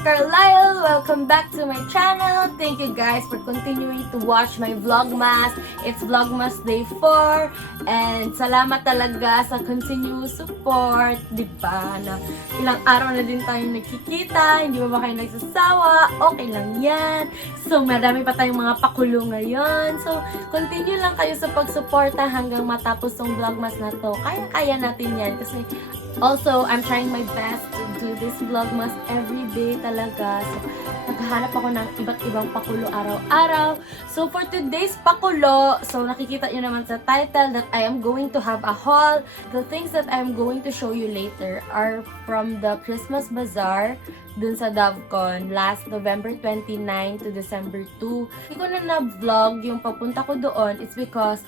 Carlisle! Welcome back to my channel. Thank you guys for continuing to watch my vlogmas. It's vlogmas day 4 and salamat talaga sa continuous support. Diba? Na ilang araw na din tayong nagkikita, hindi ba kayo nagsasawa? Okay lang yan. So marami pa tayong mga pakulo ngayon. So continue lang kayo sa pagsuporta hanggang matapos tong vlogmas na to. Kaya natin yan kasi also, I'm trying my best to do this vlogmas every day talaga. So, naghahanap ako ng iba't ibang pakulo araw-araw. So, for today's pakulo, so nakikita nyo naman sa title that I am going to have a haul. The things that I'm going to show you later are from the Christmas Bazaar dun sa DovCon last November 29 to December 2. Hindi ko na na-vlog yung papunta ko doon. It's because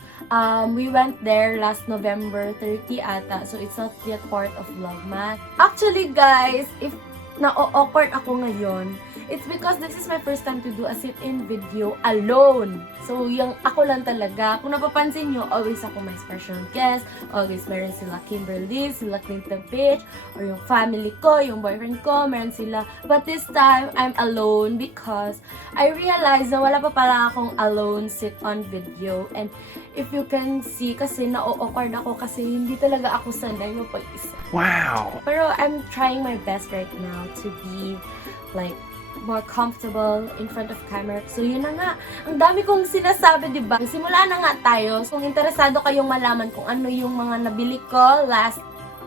we went there last November 30 ata. So, it's not yet part of vlogmas. Actually, guys, if na-awkward ako ngayon, it's because this is my first time to do a sit-in video alone. So, yung ako lang talaga. Kung napapansin nyo, always ako may special guest. Always meron sila Kimberly, sila 𝐂𝐞𝐿, or yung family ko, yung boyfriend ko, meron sila. But this time, I'm alone because I realized na wala pa pala akong alone sit-on video. And if you can see, kasi na-awkward ako kasi hindi talaga ako sanay mapag-isa. Wow! Pero I'm trying my best right now to be like more comfortable in front of camera. So yun na nga. Ang dami kong sinasabi, diba? Simula na nga tayo. Kung interesado kayong malaman kung ano yung mga nabili ko last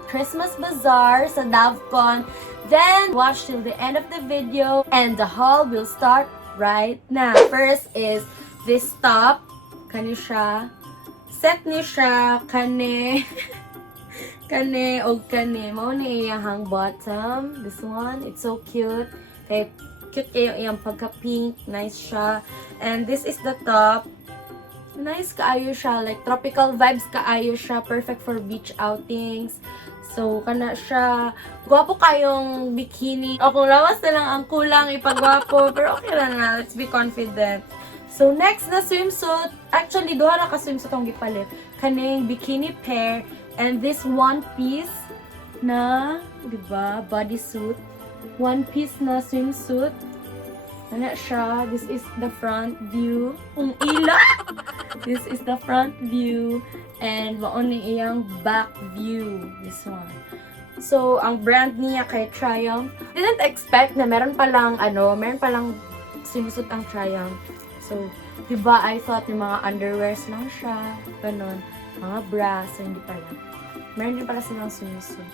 Christmas Bazaar sa DovCon, then watch till the end of the video and the haul will start right now. First is this top. Kani siya. Set ni siya. Kani. Kani o kani. Mao ni iyang bottom. This one. It's so cute. Kay cute kayo iyang pagka-pink. Nice siya. And this is the top. Nice kaayo siya. Like tropical vibes kaayo siya. Perfect for beach outings. So, kana siya. Gwapo kayong bikini. O kung lawas na lang ang kulang ipagwapo. Pero okay lang na. Let's be confident. So, next na swimsuit. Actually, duha na ka swimsuit ang gipalit. Kaning bikini pair. And this one piece na, diba, bodysuit. One piece na swimsuit. Ano siya? This is the front view. Kung ilok! This is the front view. And maon ni iyang back view. This one. So, ang brand niya kay Triumph. Didn't expect na meron palang swimsuit ang Triumph. So, diba, I thought yung mga underwears lang siya. Ganon. Mga bra. So, hindi pala. Meron din pala silang swimsuit.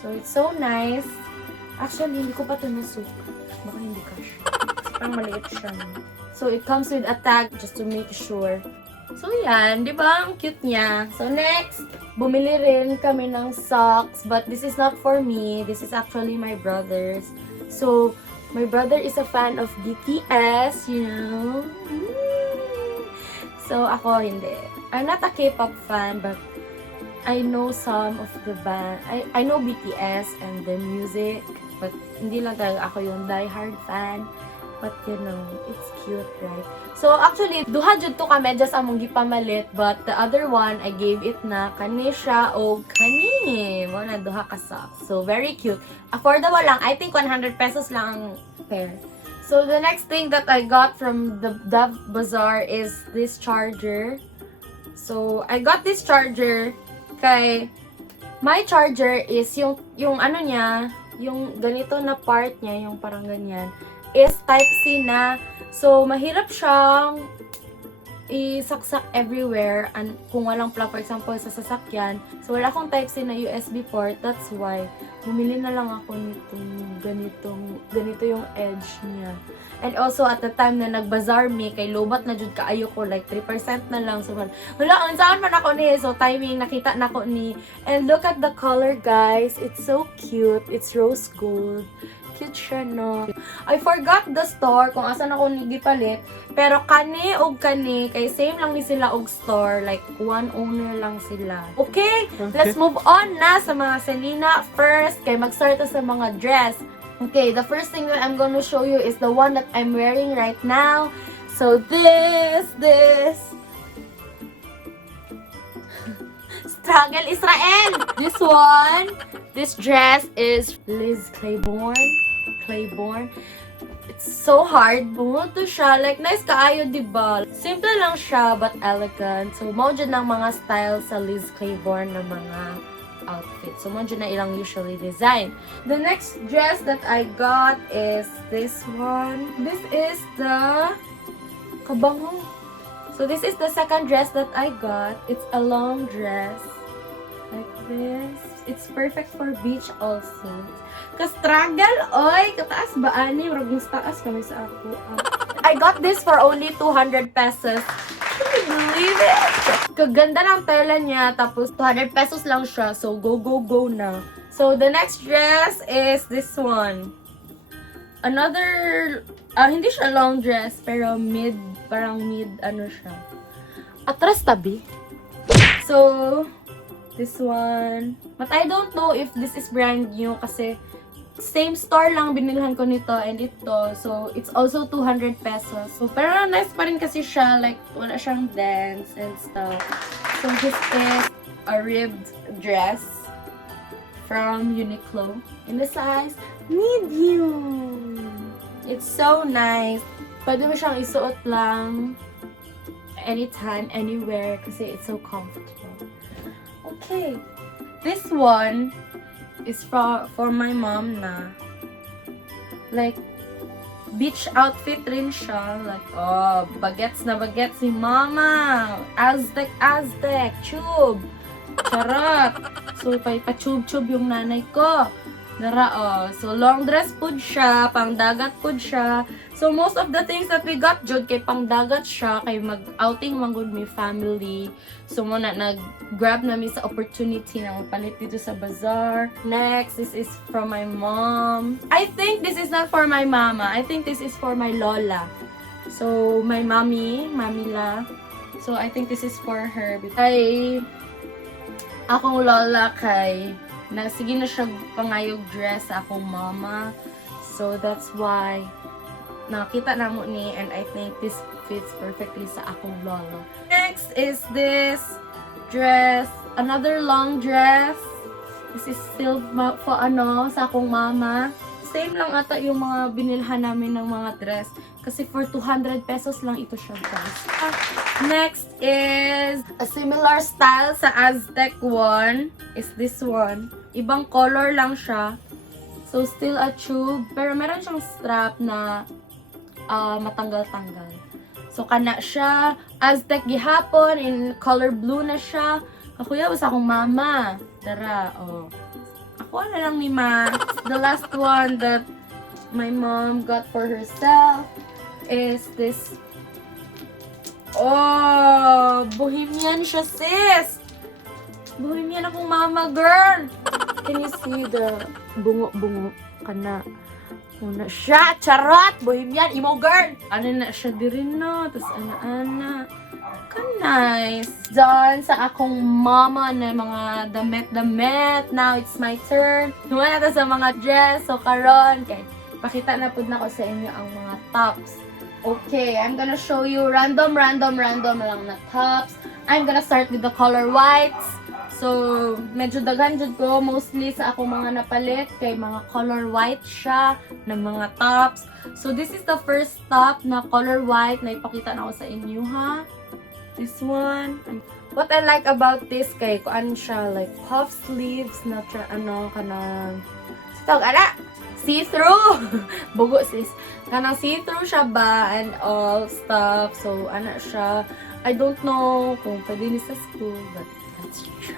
So, it's so nice. Actually, hindi ko pa ito nasuka. Baka hindi kasha. Parang maliit siya. So, it comes with a tag just to make sure. So, yan. Di ba? Ang cute niya. So, next, bumili rin kami ng socks. But this is not for me. This is actually my brother's. So, my brother is a fan of BTS, you know. So, ako hindi. I'm not a K-pop fan, but I know some of the band. I know BTS and the music. But hindi lang talaga ako yung die-hard fan. But you know, it's cute, right? So actually, duha jud to kami just among gipamalit. But the other one, I gave it na kani siya o kani. Mo na duha ka socks. So very cute. Affordable lang. I think 100 pesos lang ang pair. So the next thing that I got from the Dove Bazaar is this charger. So I got this charger kay my charger is yung ano niya, yung ganito na part niya, yung parang ganyan, is Type-C na. So, mahirap siyang isaksak everywhere kung walang plug, for example, sa sasakyan. So, wala akong Type-C na USB port. That's why, bumili na lang ako ganito yung edge niya. And also, at the time na nag-bazaar me, kay lobat na jud kaayo ko, like 3% na lang. So, wala, saan man ako ni? So, timing, nakita na ko ni. And look at the color, guys. It's so cute. It's rose gold. Cute siya, no? I forgot the store kung asan ako gipalit. Pero kani og kani, kay same lang ni sila og store. Like, one owner lang sila. Okay, let's move on na sa mga Selena first. Kay mag-start sa mga dress. Okay, the first thing that I'm going to show you is the one that I'm wearing right now. So this Struggle Israel! This dress is Liz Claiborne. Claiborne. It's so hard. Bumuto siya. Like, nice kaayo, diba? Simple lang siya, but elegant. So, mao dyan ang mga style sa Liz Claiborne na mga outfit. So, mao dyan na ilang usually design. The next dress that I got is this one. This is the kabango. So, this is the second dress that I got. It's a long dress. Like this. It's perfect for beach also. Ka-struggle, oy! Kataas ba, ani? Ragong taas kami sa ako. I got this for only 200 pesos. Can you believe it? Kaganda ng tela niya, tapos 200 pesos lang siya. So, go, go, go na. So, the next dress is this one. Another, hindi siya long dress, pero parang mid, ano siya. Atras tabi. So, this one. But I don't know if this is brand new kasi same store lang binilhan ko nito and ito. So, it's also 200 pesos. So, pero nice pa rin kasi siya. Like, wala siyang dents and stuff. So, this is a ribbed dress from Uniqlo in the size medium. It's so nice. Pwede mo siyang isuot lang anytime, anywhere kasi it's so comfortable. Okay. This one is for my mom na. Like, beach outfit rin siya. Like, oh, bagets na bagets si mama. Aztec, tube. Charot. So, pa-tube-tube yung nanay ko. Dara, oh. So, long dress pud siya, pang dagat pud siya. So, most of the things that we got, jud, kay pang dagat siya, kay mag-outing manggod mi family. So, muna, nag-grab namin sa opportunity na mapalit dito sa bazaar. Next, this is from my mom. I think this is not for my mama. I think this is for my lola. So, my mamila. So, I think this is for her. Kay akong lola kay sige na siya pangayog dress sa akong mama. So, that's why nakita na mo ni, and I think this fits perfectly sa akong lola. Next is this dress. Another long dress. This is still sa akong mama. Same lang ata yung mga binilhan namin ng mga dress. Kasi for 200 pesos lang ito siya, guys. Next is a similar style sa Aztec one. Is this one. Ibang color lang siya. So, still a tube. Pero meron siyang strap na matanggal-tanggal. So, kana siya. Aztec gihapon. In color blue na siya. Kakuya, basta akong mama. Tara, oh. Ako na lang ni Ma. The last one that my mom got for herself is this. Oh, bohemian siya, sis. Bohemian akong mama, girl. Can you see the bungo-bungo kana? Una siya, charot! Bohemian, imo girl! Ano na siya dirin no? Tapos ana-ana. Ka-nice. Done sa akong mama na mga damit-damit. Now it's my turn. Humana na sa mga dress. So karon, okay. Pakita na po na ko sa inyo ang mga tops. Okay, I'm gonna show you random lang na tops. I'm gonna start with the color whites. So, medyo daghan jud ko mostly sa akong mga napalit kay mga color white siya na mga tops. So, this is the first top na color white na ipakita na ako sa inyo, ha? This one. What I like about this kay kuan siya like puff sleeves na see-through. Bugo sis. Kanang see-through siya ba and all stuff. So, siya. I don't know kung pwede ni sa school, but let's try.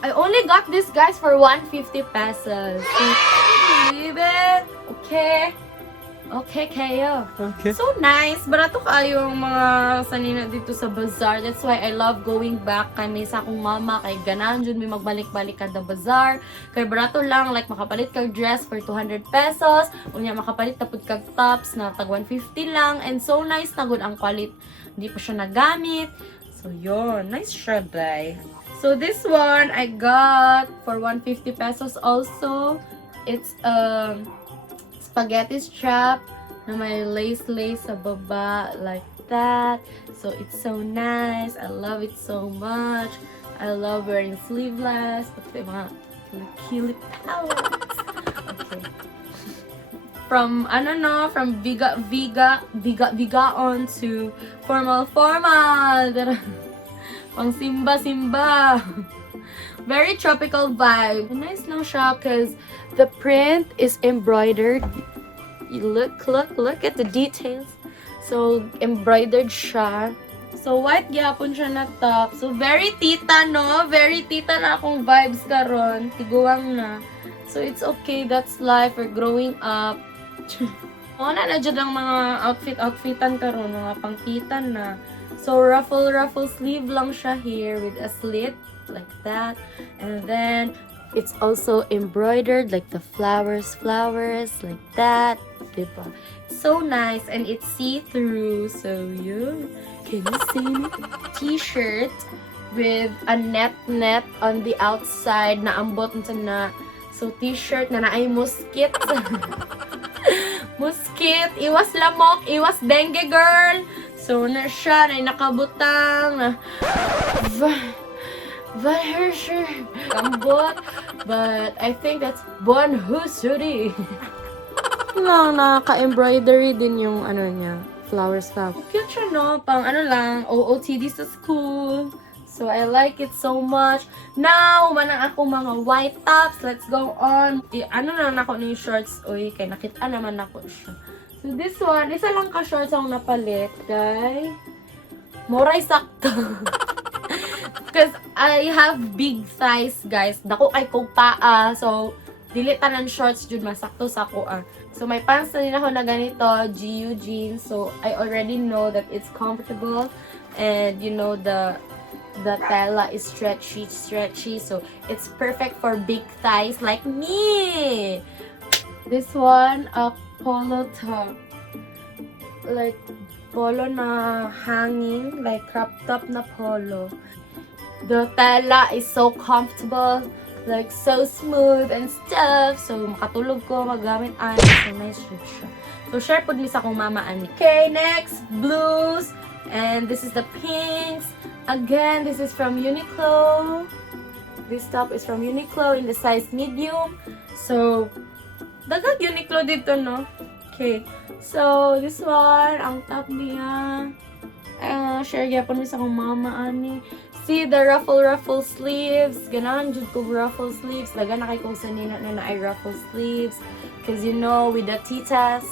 I only got this, guys, for 150 pesos. So, can you believe it? Okay. Okay, kayo. Okay. So nice. Barato kayo yung mga sanina dito sa bazaar. That's why I love going back kami sa akong mama. Kay ganahan dyan may magbalik-balik ka na bazaar. Kay barato lang, like makapalit kag dress for 200 pesos. Unya makapalit tapod kag tops na tag 150 lang. And so nice na good ang quality. Hindi pa siya nagamit. So yun, nice siya, day. So this one I got for 150 pesos also. It's spaghetti strap na may lace sa baba like that. So it's so nice. I love it so much. I love wearing sleeveless. Pati mga kilip palettes. Okay. from, ano no, from bigaon to formal. Pang simba. Very tropical vibe. Nice lang siya because the print is embroidered. You look at the details. So, embroidered siya. So, white gyapon siya na top. So, very tita, no? Very tita na akong vibes karon. Tiguang na. So, it's okay. That's life. We're growing up. Wala na dyan ang mga outfitan karon. Mga pang-titan na. So, ruffle sleeve lang siya here with a slit. Like that. And then, it's also embroidered. Like the flowers. Like that. Diba? So nice. And it's see-through. So, yun. Can you see me? T-shirt with a net on the outside na ambot na. So, t-shirt na ay muskit. Muskit. Iwas lamok. Iwas dengue, girl. So, na siya. Na nakabutang. Ambot. But, I think that's 𝗀𝘂𝘀𝘀𝘀. No, naka-embroidery din yung ano niya. Flowers. Cute siya, no? Pang ano lang, OOTD sa school. So, I like it so much. Now, manang ako mga white tops. Let's go on. Ano na ako ng shorts. Uy, kay nakita naman ako siya. So, this one, isa lang ka shorts ang napalit, guys. Moray sakto. Because I have big thighs, guys. Dako kay kong paa. So, dili tanan shorts jud masakto sa ko. So, may pants na din ako na ganito, GU jeans. So, I already know that it's comfortable. And, you know, the tela is stretchy. So, it's perfect for big thighs like me. This one, a polo top. Like, polo na hanging. Like, crop top na polo. The tela is so comfortable. Like, so smooth and stuff. So, makatulog ko, magamit ani. So, nice siya. So, share po din sa akong mama ani. Okay, next, blues. And this is the pinks. Again, this is from Uniqlo. This top is from Uniqlo in the size medium. So, dagang Uniqlo dito, no? Okay. So, this one, ang top niya. Share niya po din sa akong mama ani. See the ruffle sleeves. Ganahan jud ko ruffle sleeves. Laga na kay kung sanina na ay ruffle sleeves. Because you know, with the titas.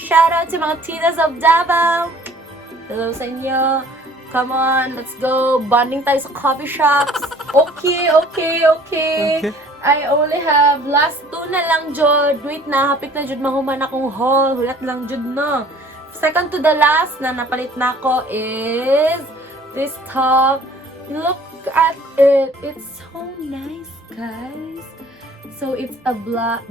Shout out to mga titas of Davao. Hello sa inyo. Come on, let's go. Bonding tayo sa coffee shops. Okay. I only have last 2 na lang jud. Wait na, hapit na jud mahuman akong haul. Hulat lang jud no. Second to the last na napalit na ko is this top. Look at it. It's so nice, guys. So it's a black.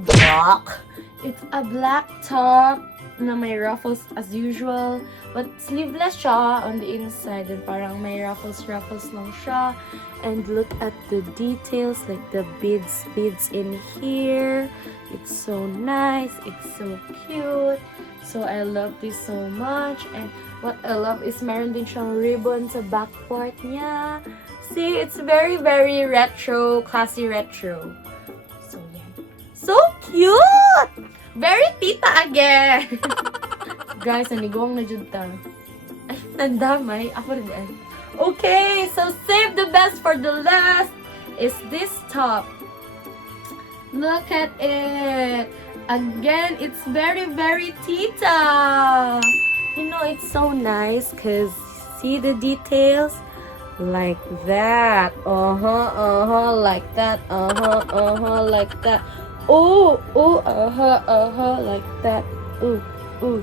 It's a black top na may ruffles as usual, but sleeveless siya on the inside and parang may ruffles lang siya. And look at the details, like the beads in here. It's so nice. It's so cute. So I love this so much. And what I love is meron din siyang ribbon sa back part niya. See, it's very retro, classy retro. So yeah. So cute! Very tita again! Guys, naniguang na jud ta. Ay, nandamay. Ako rin ay. Okay, so save the best for the last is this top. Look at it. Again, it's very tita. You know, it's so nice because see the details? Like that. Like that. Like that. Like that.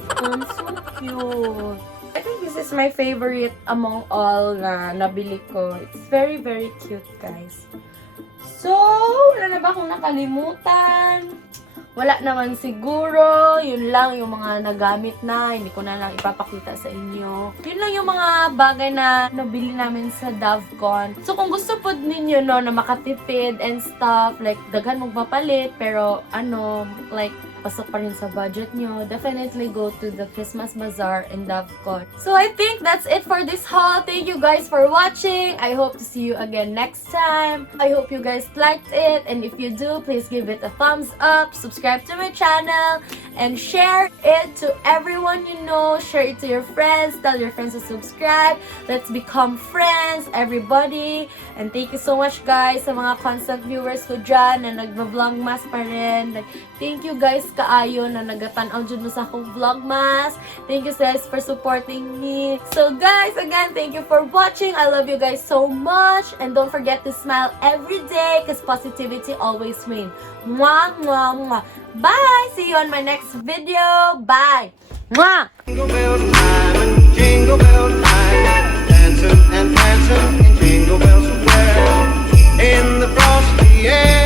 I'm so cute. I think this is my favorite among all na nabili ko. It's very cute, guys. So, wala na ba akong nakalimutan? Wala naman siguro. Yun lang yung mga nagamit na. Hindi ko na lang ipapakita sa inyo. Yun lang yung mga bagay na nabili namin sa DovCon. So, kung gusto po ninyo, no, na makatipid and stuff, like, daghan magpapalit, pero, like, pasok pa rin sa budget nyo, definitely go to the Christmas Bazaar in Davcon. So I think that's it for this haul. Thank you guys for watching. I hope to see you again next time. I hope you guys liked it, and if you do, please give it a thumbs up, subscribe to my channel, and share it to everyone you know. Share it to your friends, tell your friends to subscribe. Let's become friends, everybody. And thank you so much guys sa mga constant viewers ko dyan na nagva-vlogmas pa rin. Thank you guys kaayo na nagatanaw dyan mo sa akong vlogmas. Thank you guys for supporting me. So guys, again, thank you for watching. I love you guys so much. And don't forget to smile every day because positivity always wins. Mwah, mwah, mwah. Bye! See you on my next video. Bye! Mwah! Jingle bell time, jingle bell time, dancing and prancing, jingle bells will in the frosty air.